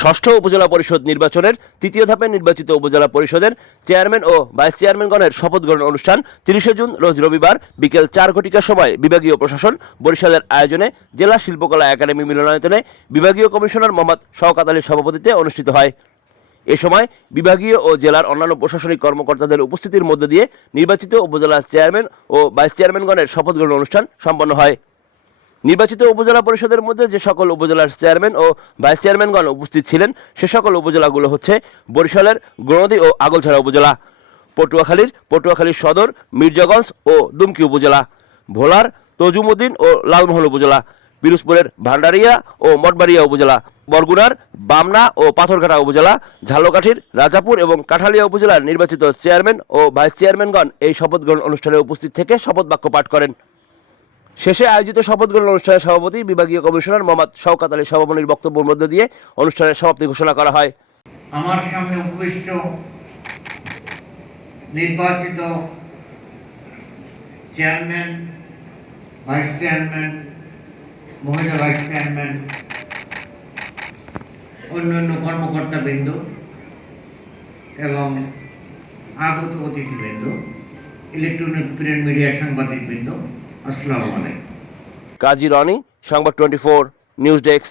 ষষ্ঠ উপজেলা পরিষদ নির্বাচনের তৃতীয় ধাপে নির্বাচিত উপজেলা পরিষদের চেয়ারম্যান ও ভাইস চেয়ারম্যানগণের শপথ গ্রহণ অনুষ্ঠান 30শে জুন রোজ রবিবার বিকেল 4 ঘটিকার সময় বিভাগীয় প্রশাসন বরিশালের আয়োজনে জেলা শিল্পকলা একাডেমি মিলনায়তনে বিভাগীয় কমিশনার মোহাম্মদ শওকত আলীর সভাপতিত্বে অনুষ্ঠিত হয়। এ সময় বিভাগীয় ও জেলার অন্যান্য প্রশাসনিক কর্মকর্তাদের উপস্থিতির মধ্য দিয়ে নির্বাচিত উপজেলা চেয়ারম্যান ও ভাইস চেয়ারম্যানগণের শপথ গ্রহণ অনুষ্ঠান সম্পন্ন হয়। নির্বাচিত উপজেলা পরিষদের মধ্যে যে সকল উপজেলার চেয়ারম্যান ও ভাইস চেয়ারম্যানগণ উপস্থিত ছিলেন সে সকল উপজেলাগুলো হচ্ছে বরিশালের গণদী ও আগলছাড়া উপজেলা, পটুয়াখালীর সদর, মির্জাগঞ্জ ও দুমকি উপজেলা, ভোলার তজুমুদ্দিন ও লালমোহন উপজেলা, পিরোজপুরের ভান্ডারিয়া ও মঠবাড়িয়া উপজেলা, বরগুনার বামনা ও পাথরঘাটা উপজেলা, ঝালকাঠির রাজাপুর এবং কাঠালিয়া উপজেলার নির্বাচিত চেয়ারম্যান ও ভাইস চেয়ারম্যানগণ এই শপথ গ্রহণ অনুষ্ঠানে উপস্থিত থেকে শপথ বাক্য পাঠ করেন। শেষে আয়োজিত শপথ গ্রহণ অনুষ্ঠানের সভাপতি বিভাগীয় কমিশনার মোহাম্মদ শওকত আলী সভাপতির বক্তব্যের মধ্য দিয়ে অনুষ্ঠানের সমাপ্তি ঘোষণা করা হয়। আমার সামনে উপবিষ্ট নির্বাচিত চেয়ারম্যান, ভাইস চেয়ারম্যান, মহিলা ভাইস চেয়ারম্যান, অন্যান্য কর্মকর্তাবৃন্দ এবং আগত অতিথিবৃন্দ, ইলেকট্রনিক প্রিন্ট মিডিয়া সাংবাদিকবৃন্দ, আসসালামু আলাইকুম। কাজী রনি, সংবাদ 24 নিউজ ডেস্ক।